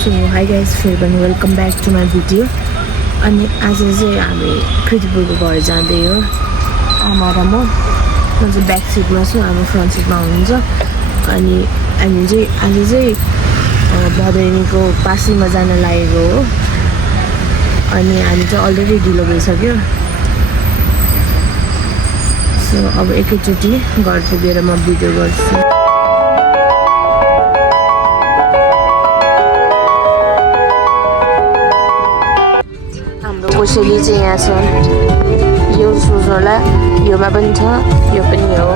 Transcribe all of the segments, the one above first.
So high guys, फेरि पनि welcome back to my video. अनि आज चाहिँ हामी कृतिपुरको घर जाँदै हो। आमा र म चाहिँ ब्याक सिटमा छु, आमा फ्रन्ट सिटमा हुनुहुन्छ। अनि हामी चाहिँ आज चाहिँ भदैनीको पासीमा जान लागेको हो। अनि हामी चाहिँ अलरेडी ढिलो भइसक्यो। सो अब एकैचोटि घर पुगेर म भिडियो गर्छु। कोसेली चाहिँ यहाँ छ, यो सोच्नुहोला, योमा पनि छ, यो पनि हो।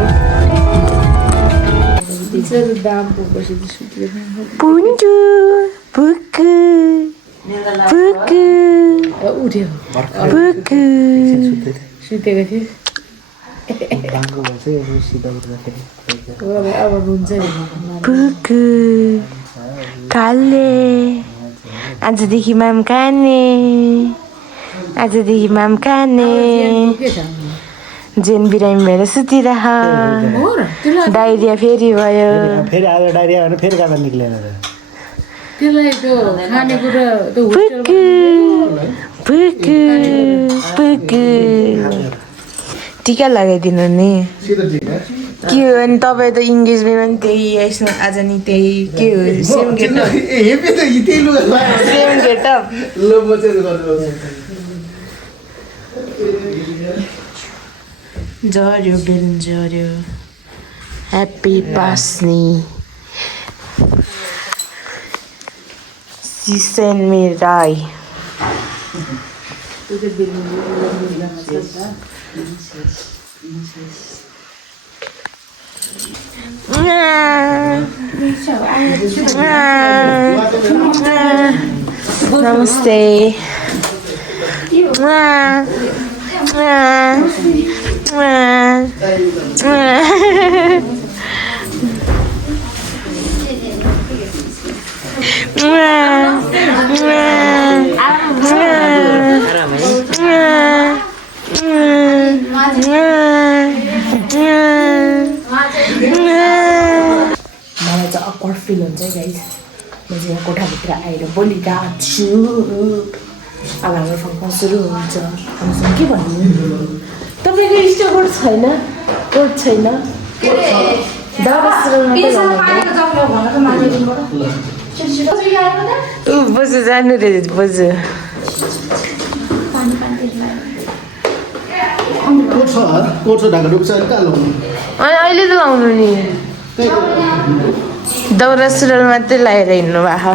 पुन्जु पुकु पुकु उठ्यो पुकु सुतेको थियो। पुकु काले आजदेखि माम काने, आजदेखि माम काने, जेन बिरामी भएर सुतिरह। डाइरिया फेरि भयो, फेरि आज डाइरिया भने फेरि गाडा निक्लेन र त्यसलाई त्यो खानेकुरा त्यो पुकु पुकु पुकु टिका लगाइदिनु नि। के हो अनि तपाईँ त इङ्गेजमेन्टमा पनि त्यही, यसमा आज नि त्यही, के हो सेम गेटअप, सेम गेटअप। जर्यो बेलुन जर्यो। ह्याप्पी पास्नी सिसेन मिराई। नमस्ते। मलाई चाहिँ अक्वर्ड फिल हुन्छ है गाइस। म चाहिँ यहाँ कोठाभित्र आएर बोलिरहेको छु। अब हाम्रो फङ्सन सुरु हुन्छ। हामीसँग के भन्नु, तपाईँको इन्स्टाकोड छैन, कोड छैन, बजु जानु रे बजु। अनि अहिले त लाउनु नि, दौरा सुरुवाल मात्रै लगाएर हिँड्नु भएको।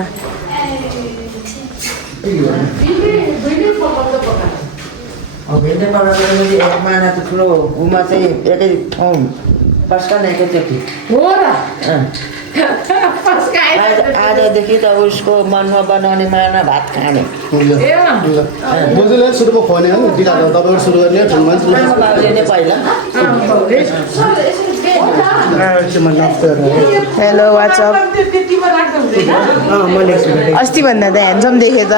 भिन्डी पकाउँदाखेरि एक महिना त ठुलो उमा चाहिँ एकै ठाउँ पस्कन एकैचोटि हो र। आजदेखि त उसको मनमा बनाउने माना भात खाने। सुरुमा खुवाउने हो टिका तपाईँबाट सुरु गर्ने ठुलो मान्छे बाबुले नै पहिला हेलो वाट्सअप। अस्ति भन्दा त ह्यान्डसम देखेँ त।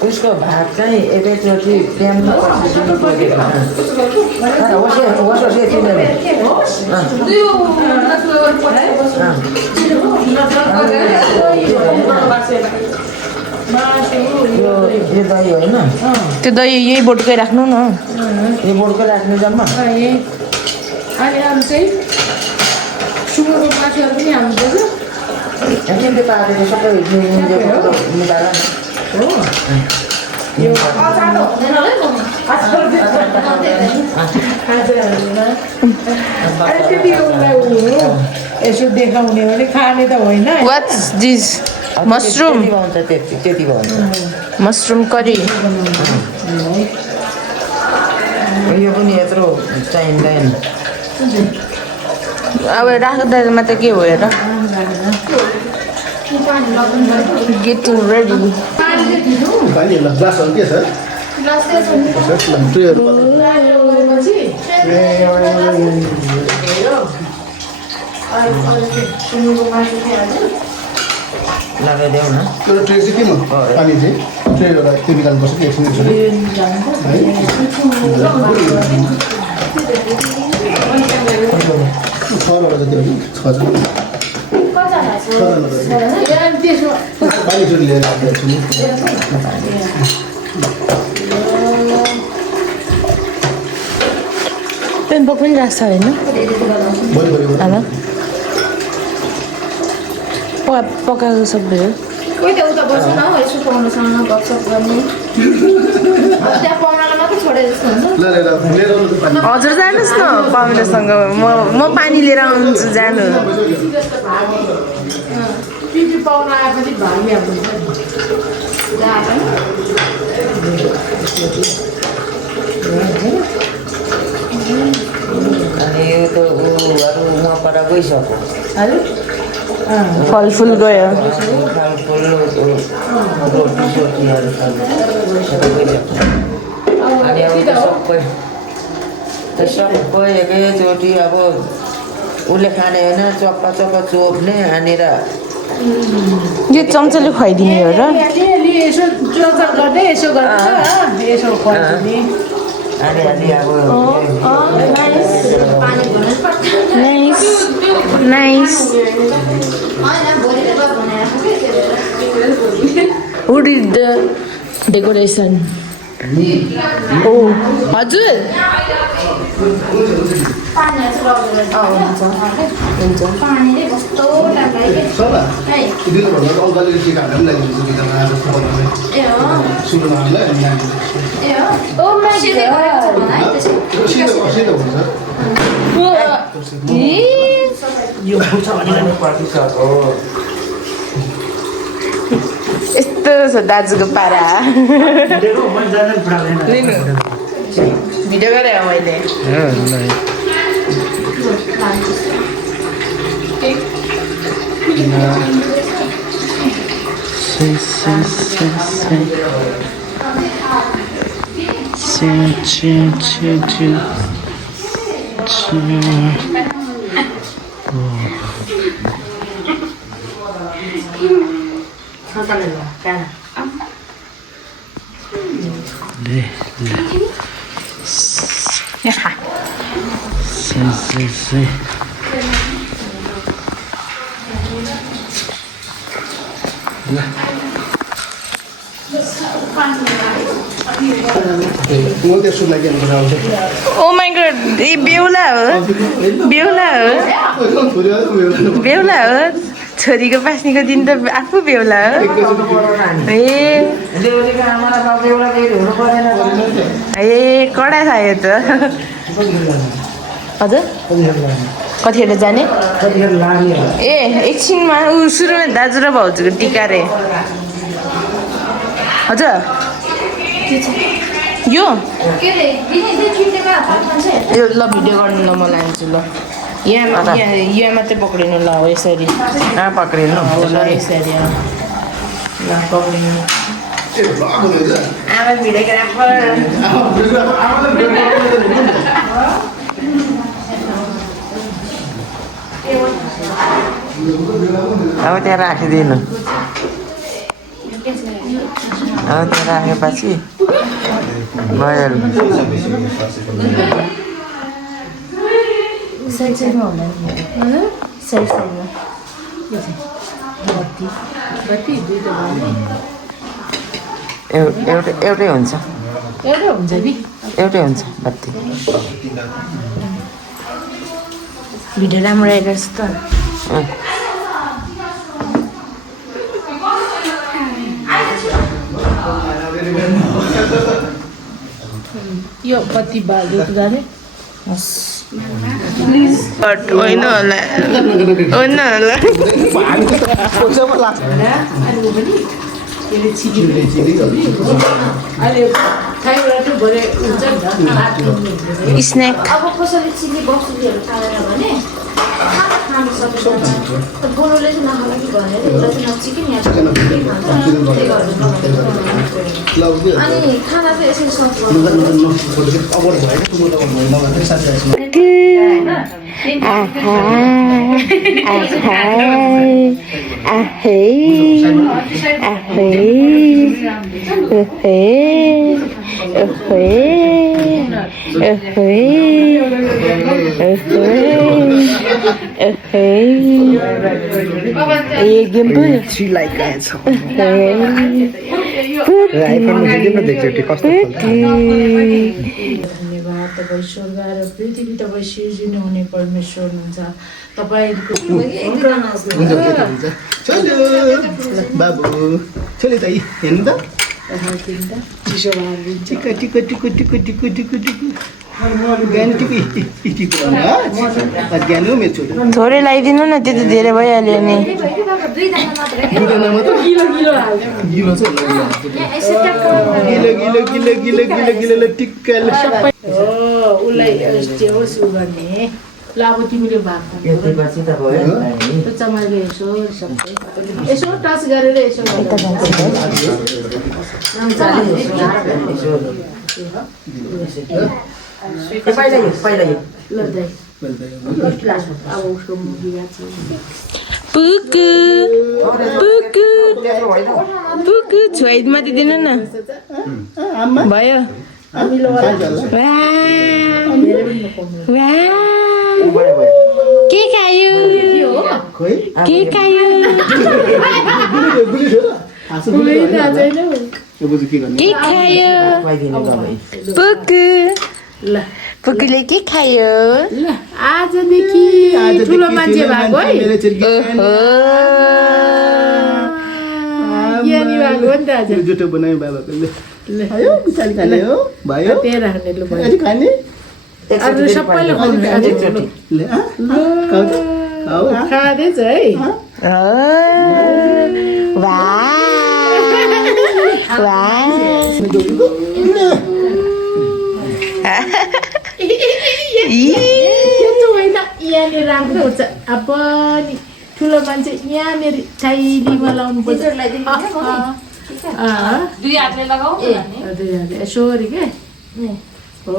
उसको भात चाहिँ एकैचोटि प्यानमा यो दही होइन, त्यो दही यही बोटकै राख्नु न, यो बोटकै राख्नु जम्मा। अनि अरू चाहिँ सुँगुरको मासुहरू पनि हाल्नुपर्छ। त्यो पाकेको सबै मिलाएर यो यसो देखाउने भने खाने त होइन। वाट्स दिस मसरुम, त्यति भन्छ। Mushroom curry. यो पनि यत्रो चाहिँदैन। अब राख्दामा त के हो हेर, गेटिङ रेडी। ग्लासहरू के छ? ट्रेहरू लगाइदेऊ न। त्यो ट्रे चाहिँ के म पानी चाहिँ ट्रे एउटा त्यो निकाल्नुपर्छ कि एकछिन है। 6जना जति हो कि 6जना कतिजना छ? 6जना जति अनि त्यसो पानी जुन लिएर आएको छु नि पेम्पो पनि राख्छ होइन भोलि आमा पकाएको सबै हो कोही त उता बस्नु न हौ यसो पाउनुसँग गफसफ गर्ने त्यहाँ पाउनालाई मात्रै छोडेर जस्तो हुन्छ ल ल लिएर आउनु पानी हजुर जानुहोस् न पाहुनासँग म पानी लिएर आउँछु जानु पिपी पाउन आएपछि भाग्ने अब अनि यो त ऊहरू उहाँ पर गइसक्यो फलफुल गयो फलफुल रोटी सोटीहरू सबै गइसक्यो अनि अब सबै एकैचोटि अब उसले खाने होइन चप्पा चप्पा चोप्ने हानेर यो चम्चाले खुवाइदिने हो र अलि यसो जोकर गर्दै यसो गर्दै यसो खुवाइदिने अलि अब पानी भर्नु पर्छ नाइस नाइस होइन भोलिको बाद भनेर Who did the decoration? Oh, हजुर पानीले कस्तो लाग्यो छ ल दिनु भन्दा त अङ्कलले टिका हाल्न पनि लगाइदिन्छ भित्रमा जस्तो बनाउने ए हो सुरुमा हाल्दै अनि यहाँ ए हो ओ मैले गरेको छ है त्यसो सिधो हुन्छ यो पुछ भनेर पर्खिसक्यो यस्तो छ दाजुको पारा भिडियो गरेँ मैले म त्यसो लागि आउँछ ओ माई गॉड ये बेहुला हो बेहुला हो बेहुला हो छोरीको पास्नेको दिन त आफू बेहुला हो ए कडा छ यो त हजुर कतिखेर जाने ए एकछिनमा ऊ सुरुमा दाजु र भाउजूको टिका रे हजुर यो के रे दिने छुट्टीमा फर्कन्छ यो ल भिडियो गर्नु ल म लान्छु ल यहाँ मात्रै पक्रिनु ल हो यसरी कहाँ पक्रिनु हो ल यसरी ल पक्रिनु आमा भिडियोग्राफर अब त्यहाँ राखिदिनु अब त्यहाँ राखेपछि भयो साइड साइडमा होला साइड साइडमा कति दुईटा एउटै हुन्छ एउटै हुन्छ नि एउटै हुन्छ बत्ती भिडियो राम्रो आएको छ त यो कति बाल्यो जाने बट होइन होला होइन होला अहिले थाइबाट भरे हुन्छ नि त स्न्याक अब कसैले चिनी बस्तीहरू खाएर भने खानु सक्छ गोरुले चाहिँ नखानु कि भनेर एउटा चाहिँ नचिकन या अनि खाना चाहिँ यसरी सर्भ गर्नु गेम्पल तपाईँ स्वर्ग र पृथ्वी तपाईँ सिर्जिनु हुने परमेश्वर हुनुहुन्छ तपाईँको बाबु छोरी दाइ हेर्नु त चिसो भएर टिका टिका टिका टिका टिका टिका टिका ज्ञान टिका टिका ज्ञान हो मेरो छोरी थोरै लगाइदिनु न त्यो त धेरै भइहाल्यो नि दुईजना मात्र गिलो गिलो हाल्छ गिलो छ गिलो गिलो गिलो गिलो गिलो गिलो टिक्का उसलाई त्यो होस् उ गर्ने ल अब तिमीले भाग यतिपछि त भयो त्यो चमाले यसो टच गरेर यसो पहिला यो ल दाइ अब उसको मुभी छ पुकु पुकु पुकु छुवाइ माथि दिनु न भयो के खायो के खायो के खायो पुकु ल पुकुले के खायो ल आजदेखि ठुलो मान्छे भएको है ज्ञानी भएको हो नि त आज जुठो बनायो बाबाको आयो बिचारी खाने हो भयो त्यही राख्ने लु अझै खाने अरू सबैले खाउनु आज ले खाऊ खाँदैछ है त्यस्तो होइन यहाँनिर राम्रो हुन्छ अब नि ठुलो मान्छे यहाँनिर छाइलीमा लाउनु पर्छ दुई हातले लगाऊ दुई हातले यसरी के हो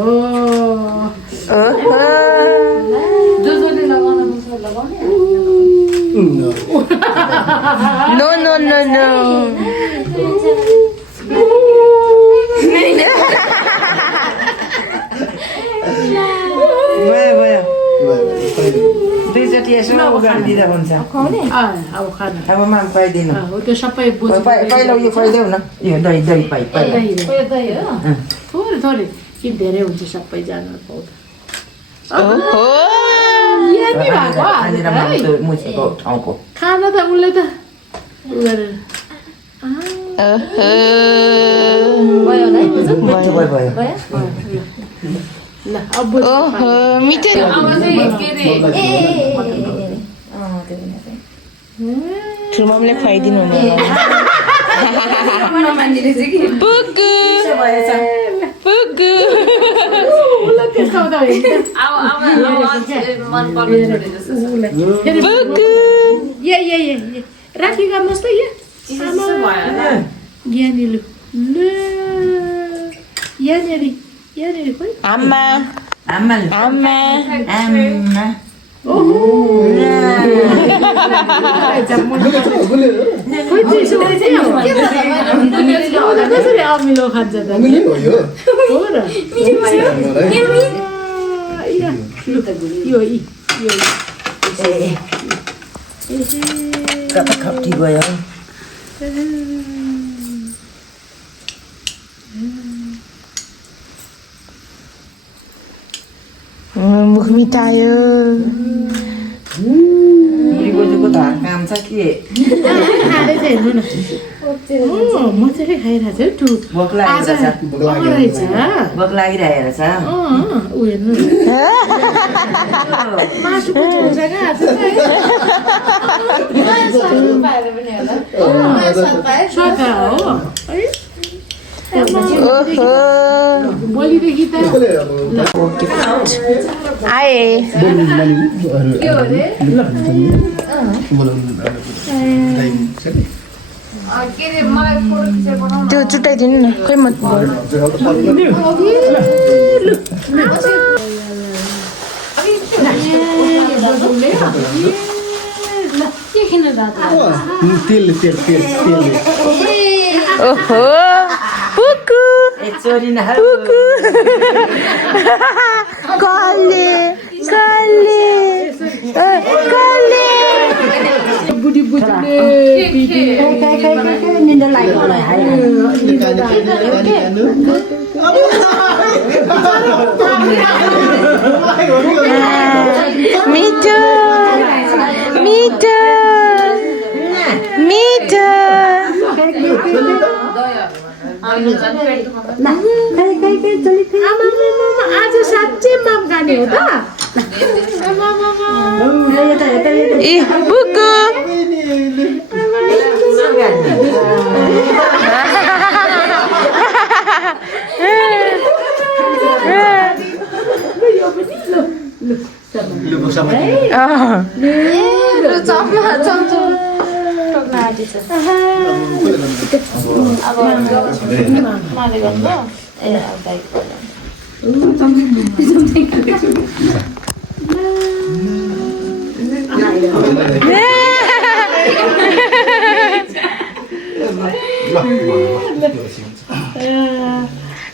जोले लगाउन लगाउने नो नो नो नो भयो भयो दुईचोटि यसो गरिदिँदा हुन्छ अब खानु अब माम पाइदिनु हो त्यो सबै बुझ्नु पहिला यो खुवाइदेऊ न यो दही दही पाइ पहिला थोरै थोरै कि धेरै हुन्छ सबैजना पाउँदा मुछेको ठाउँको खाना त उसले त उ गरेर भयो होला है भयो भयो ल अब मिठो अब चाहिँ के रे ठुलोमामले खुवाइदिनु हुने मान्छेले चाहिँ के पुकु पुकु उसलाई त्यस्तो हुँदा हुन्छ अब मन पर्ने छोरी जस्तो पुकु ये राखी गर्नुहोस् त यहाँ चिसो भयो होला यहाँनिर ल यहाँनिर खोइ आमा आमा आमा आमा खोइ चिसो कसरी अमिलो खान्छ त हो र कता खप्टी गयो मुख मिटायो बोजूको त काम छ के खाँदै चाहिँ हेर्नु न म चाहिँ खाइरहेको छु भोक आज लागिरहेछ रहेछ भोक लागिरहेको छ ऊ हेर्नु मासुको झोल छ क्या सका हो भोलिदेखि त आए के रे मलाई फोटो खिचेर बनाउन त्यो चुटाइदिनु न खोइ म के किन दादा तेल ओहो पुकु चोरी न पुकु कले कले निन्दा लाग्यो होला मिठो मिठो मिठो आज साँच्चै मम खाने हो त ए बुकु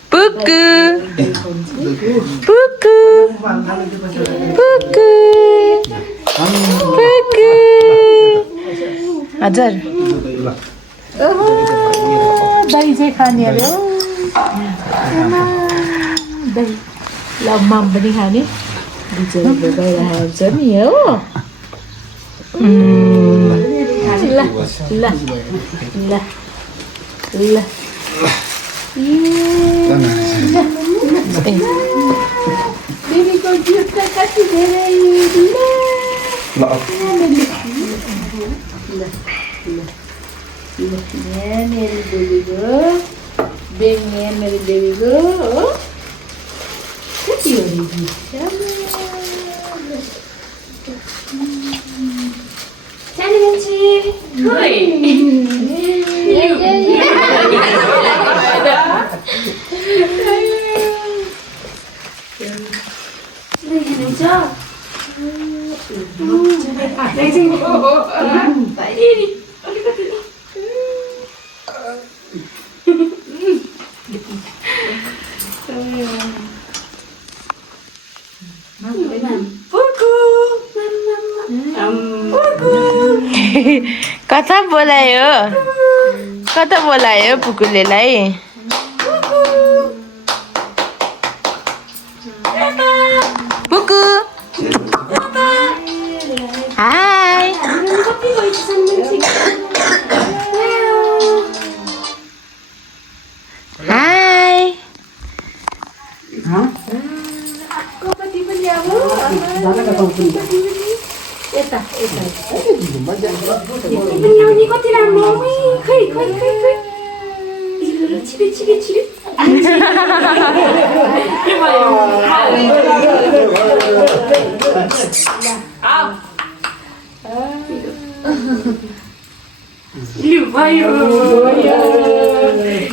Buku Buku Buku Buku हजुर दही चाहिँ खाने अरे हो दही ल मम पनि खाने बिचरा भइरहेको छ नि हो ल ल ल ल बेबीको गिफ्ट त कति धेरै मेरी बेबी को हो कति हो सानो मान्छे कता बोलायो पुकुलेलाई पुकु हाय हाय यता कति राम्रो खै खै खै खै छिबे छिबे छिबे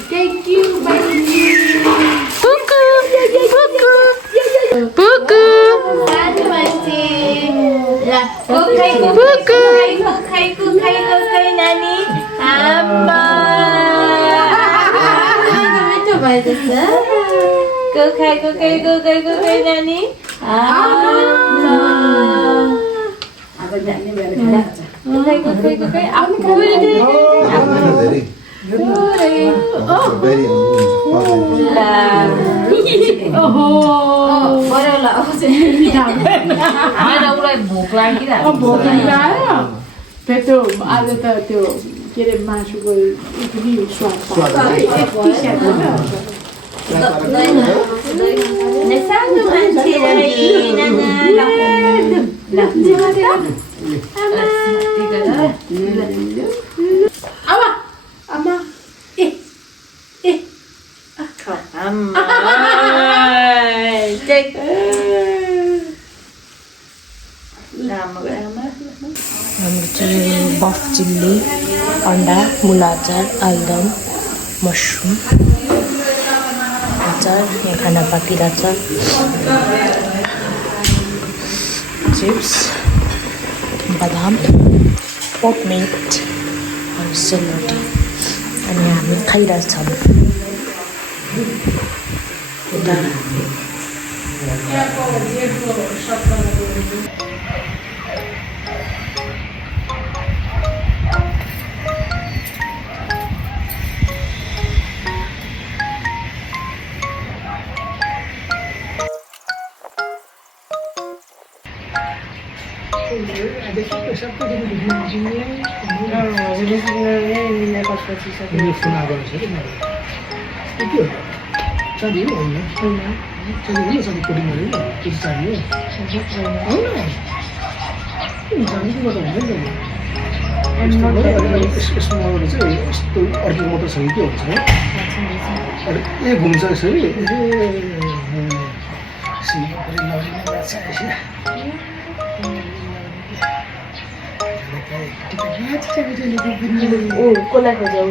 थ्याङ्क यू पुकु पुकु पुकु पुकु नानी आमा मिठो भएछ कोखाइ नानी भोक लागिरहेको त्यो आज त त्यो के अरे मासुको पनि स्वाद सानो मान्छे आमा ए ए हाम्रो चाहिँ बफ चिल्ली अन्डा मुला अचार आलुदम मसरुम अचार यहाँ खाना बाँकी रहेछ चिप्स बदाम पोट मिट अनि सेलरोटी अनि हामी खाइरहेछौँ अर्को मोटर छ कि के हुन्छ ए घुम्छ यसरी कसलाई खोज्यौ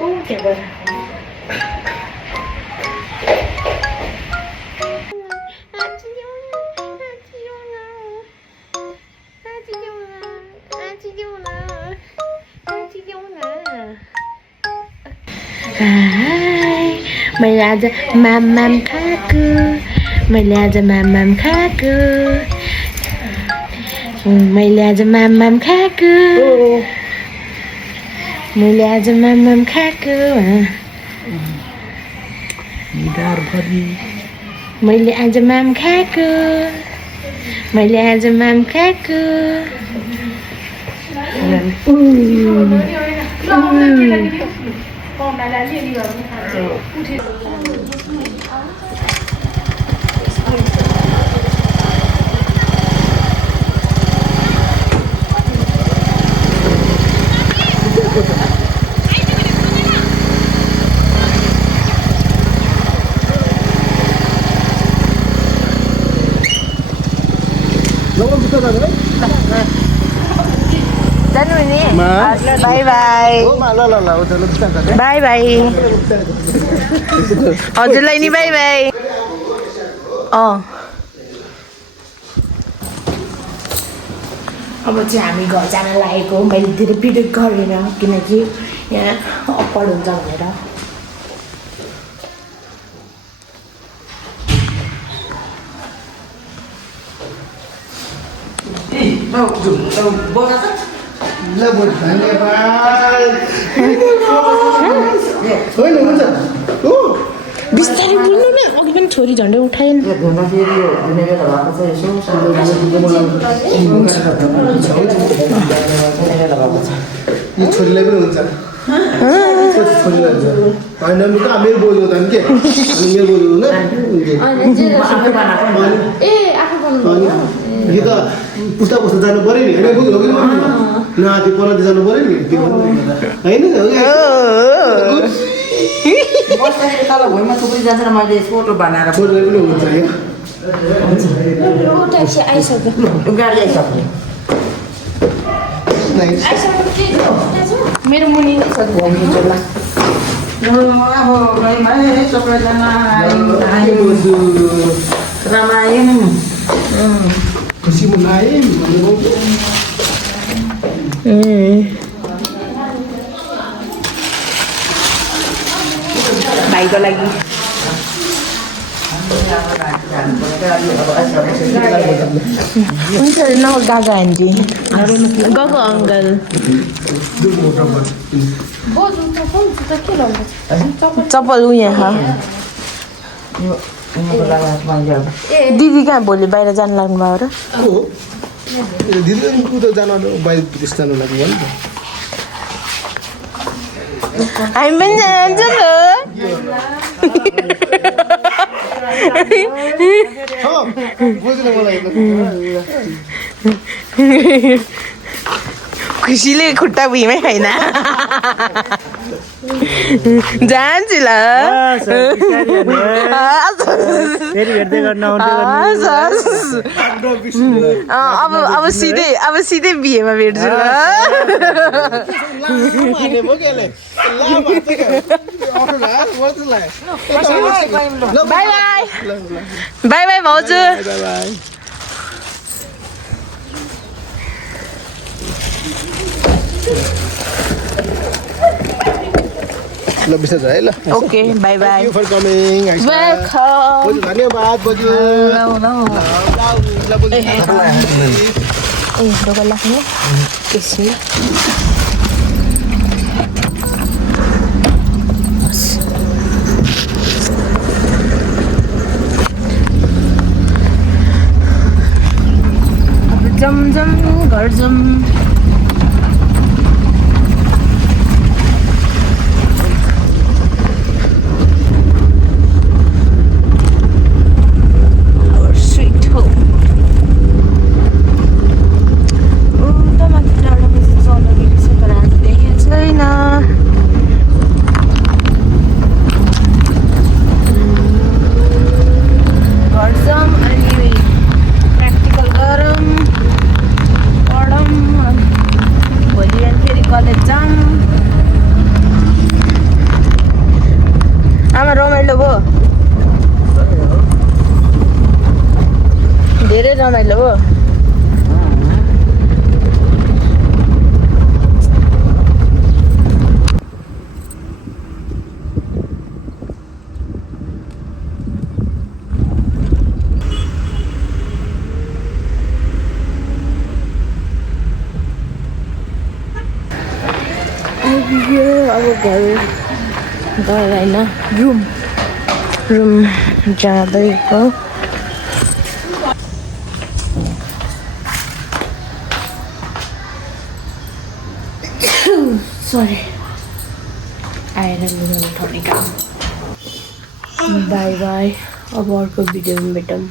ऊ त्यहाँ मैले आज माम खाएको मैले आज माम खाएको मैले आज माम खाएको मैले आज माम खाएको मैले आज माम खाएको मैले आज माम खाएको जानु नि बाई बाई बाई बाई हजुरलाई नि बाई बाई अब चाहिँ हामी घर जान लागेको मैले धेरै भिडियो गरेन किनकि यहाँ अप्पर हुन्छ भनेर बिस्तारै बोल्नु न अघि पनि छोरी झन्डै उठाएन यो छोरीलाई पनि हुन्छ होइन मेरो बोल्नु त के मेरो बोल्नु यो त पुस्ता पुस्ता जानु पऱ्यो नि होइन नाति पढाउँदै जानु पऱ्यो नि त्यो होइन तल भुइँमा थुप्रै जान्छ र मैले फोटो बनाएर छोरीलाई पनि हुन्छ यो गाडी आइसक्यो मेरो मुनि छ घुम्नु अब सबैजना रमायौँ खुसी मनाएँ भाइको लागि हुन्छ न गागा आन्टी गएको अङ्कल चप्पल उ यहाँ दिदी कहाँ भोलि बाहिर जानु लाग्नु भयो र दिदी कुदो जानु बाहिर विदेश जानु लाग्यो नि हामी पनि जान्छौँ खुसीले खुट्टा भुइँमै खाइन जान्छु ल अब सिधै बिहेमा भेट्छु ल बाई बाई बाई बाई भाउजू ल बिस्तार है ल okay bye bye thank you for coming welcome धन्यवाद बजू ए ढोका लाग्ने त्यसमा जम घर जम स्विट हो उता माथि डाँडामा चाहिँ चल्दाखेरि छ तर आज देखेको छैन घर जाऊँ अनि प्र्याक्टिकल गरौँ पढौँ भोलि बिहान फेरि कलेज जाऊँ आमा रमाइलो भयो धेरै रमाइलो भयो अब घर गएर होइन रुम जाँदैको सरी आएर लुगा उठाउने काम बाई बाई अब अर्को भिडियोमा भेटौँ